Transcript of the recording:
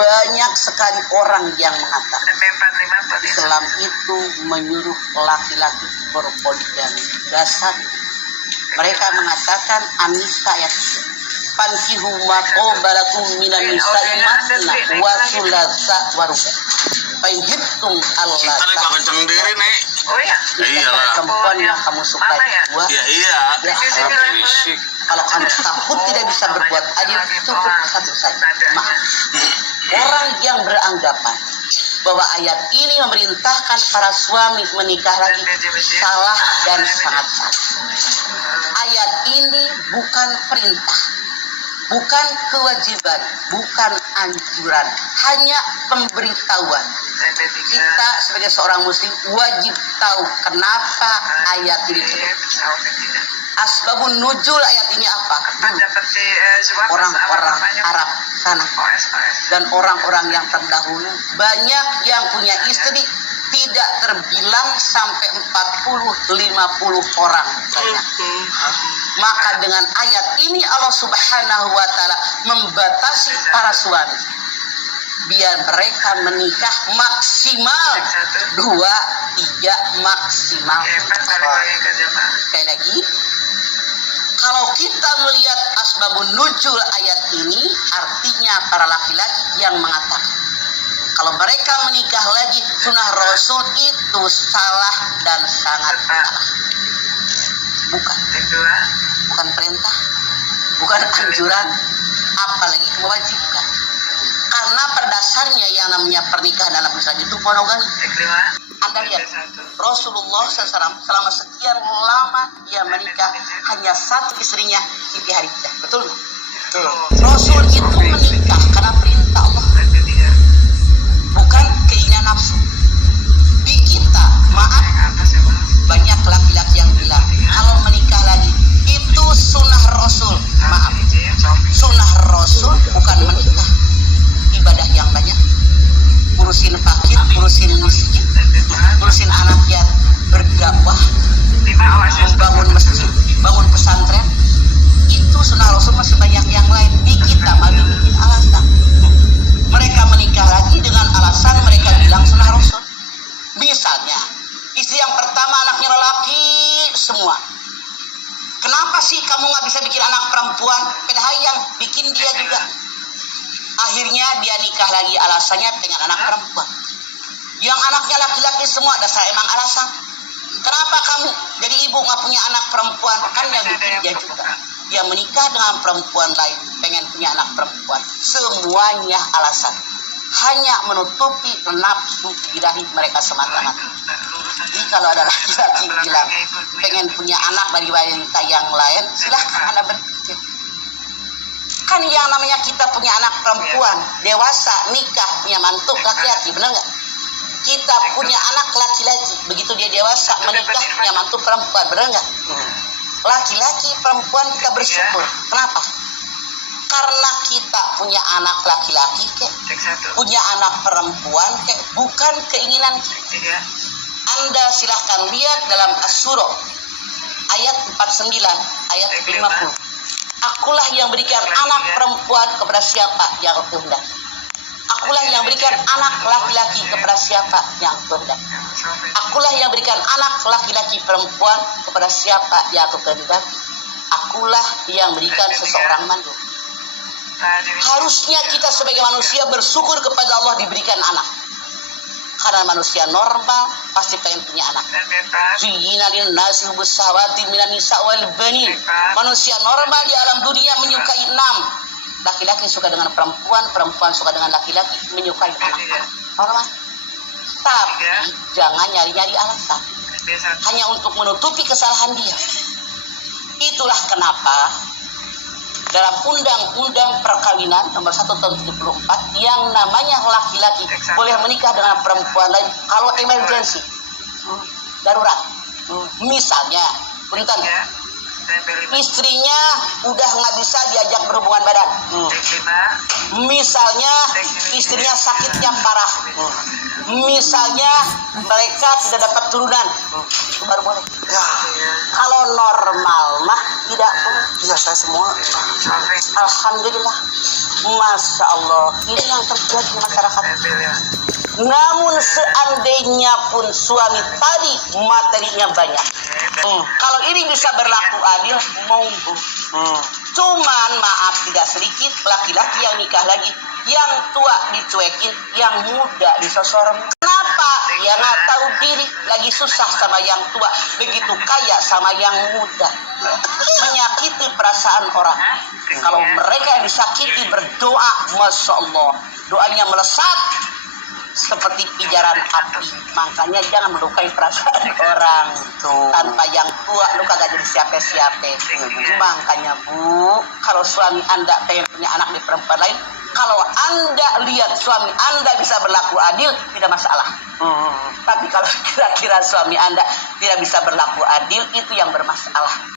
banyak sekali orang yang mengatakan Islam itu menyuruh laki-laki berpoligami. Dasar mereka mengatakan An-Nisa ayat fankihu ma qabalakum minan nisa'i matna wa thulatha wa ruba'. Fa in hittum Allah. Kita kenceng diri nih. Oh ya. Iyalah. Perempuan yang kamu sukai dua. Ya iya. Ya, kalau kamu takut tidak bisa berbuat adil, cukup satu saja. Maaf. Orang yang beranggapan bahwa ayat ini memerintahkan para suami menikah lagi salah dan sangat salah. Ayat ini bukan perintah, bukan kewajiban, bukan anjuran, hanya pemberitahuan. Kita sebagai seorang muslim wajib tahu kenapa ayat ini turun. Asbabun nuzul ayat ini apa? Orang-orang Arab sana dan orang-orang yang terdahulu banyak yang punya istri tidak terbilang sampai 40-50 orang banyak. Maka dengan ayat ini Allah Subhanahu wa taala membatasi para suami biar mereka menikah maksimal 2-3 maksimal. Sekali lagi, kalau kita melihat asbabun nuzul ayat ini, artinya para laki-laki yang mengatakan kalau mereka menikah lagi sunnah Rasul itu salah dan sangat salah. Bukan perintah, bukan anjuran, apalagi mewajibkan. Karena pada dasarnya yang namanya pernikahan dalam Islam itu monogami. Anda lihat Rasulullah SAW selama sekian lama dia menikah hanya satu istrinya Siti Khadijah. Betul? Betul. Rasul itu menikah karena perintah Allah, bukan keinginan nafsu. Di kita, maaf, banyak laki-laki yang bilang kalau menikah lagi itu sunnah Rasul. Maaf, sunnah Rasul bukan menikah. Ibadah yang banyak, urusin fakir, urusin miskin, urusin anak yatim, berdakwah, membangun masjid, bangun pesantren, itu sunnah Rasul. Masih banyak yang lain. Di kita malah bikin alasan. Mereka menikah lagi dengan alasan mereka bilang sunnah Rasul. Misalnya istri yang pertama anaknya lelaki semua, kenapa sih kamu nggak bisa bikin anak perempuan? Padahal yang bikin dia juga. Akhirnya dia nikah lagi, alasannya pengen anak perempuan. Yang anaknya laki-laki semua, dasar emang alasan. Kenapa kamu jadi ibu nggak punya anak perempuan? Kan yang bikin dia juga. Dia menikah dengan perempuan lain, pengen punya anak perempuan. Semuanya alasan. Hanya menutupi nafsu birahi mereka semata-mata. Jadi kalau ada laki-laki bilang pengen punya anak dari wanita yang lain, silahkan Anda berpikir. Kan yang namanya kita punya anak perempuan dewasa nikah punya mantu laki-laki, benar nggak? Kita punya anak laki-laki begitu dia dewasa menikah punya mantu perempuan, benar nggak? Laki-laki perempuan kita bersyukur. Kenapa? Karena kita punya anak laki-laki punya anak perempuan bukan keinginan kita. Anda silahkan lihat dalam As-Surah ayat 49 ayat 50. Akulah yang berikan anak perempuan kepada siapa yang aku kehendaki. Akulah yang berikan anak laki-laki kepada siapa yang aku kehendaki. Akulah yang berikan anak laki-laki perempuan kepada siapa yang aku kehendaki. Akulah yang berikan seseorang mandu. Harusnya kita sebagai manusia bersyukur kepada Allah diberikan anak. Karena manusia normal pasti pengen punya anak. Zuyina lin-nasi hubbu syahawati minan nisa wal banin. Manusia normal di alam dunia menyukai 6. Laki-laki suka dengan perempuan, perempuan suka dengan laki-laki, menyukai anak-anak. Normal. Tapi jangan nyari-nyari alasan. Hanya untuk menutupi kesalahan dia. Itulah kenapa dalam Undang-Undang Perkawinan nomor 1 tahun 74 yang namanya laki-laki boleh menikah dengan perempuan lain kalau emergensi, darurat. Misalnya, punten, istrinya udah nggak bisa diajak berhubungan badan. Misalnya istrinya sakitnya parah. Misalnya mereka tidak dapat turunan, itu baru boleh. Ya. Kalau normal mah tidak boleh. Biasa semua. Alhamdulillah. Masya Allah, ini yang terjadi di masyarakat. Namun seandainya pun suami tadi materinya banyak, kalau ini bisa berlaku adil, monggo. Cuman maaf tidak sedikit laki-laki yang nikah lagi, yang tua dicuekin, yang muda disosorong. Kenapa? Ya nggak tahu diri, lagi susah sama yang tua, begitu kaya sama yang muda. Menyakiti perasaan orang. Kalau mereka yang disakiti berdoa, Masya Allah, doanya melesat seperti pijaran api. Makanya jangan melukai perasaan orang. Tanpa yang tua lu kagak jadi siapa-siapa. Makanya Bu, kalau suami Anda pengen punya anak di perempuan lain, kalau Anda lihat suami Anda bisa berlaku adil, tidak masalah. Tapi kalau kira-kira suami Anda tidak bisa berlaku adil, itu yang bermasalah.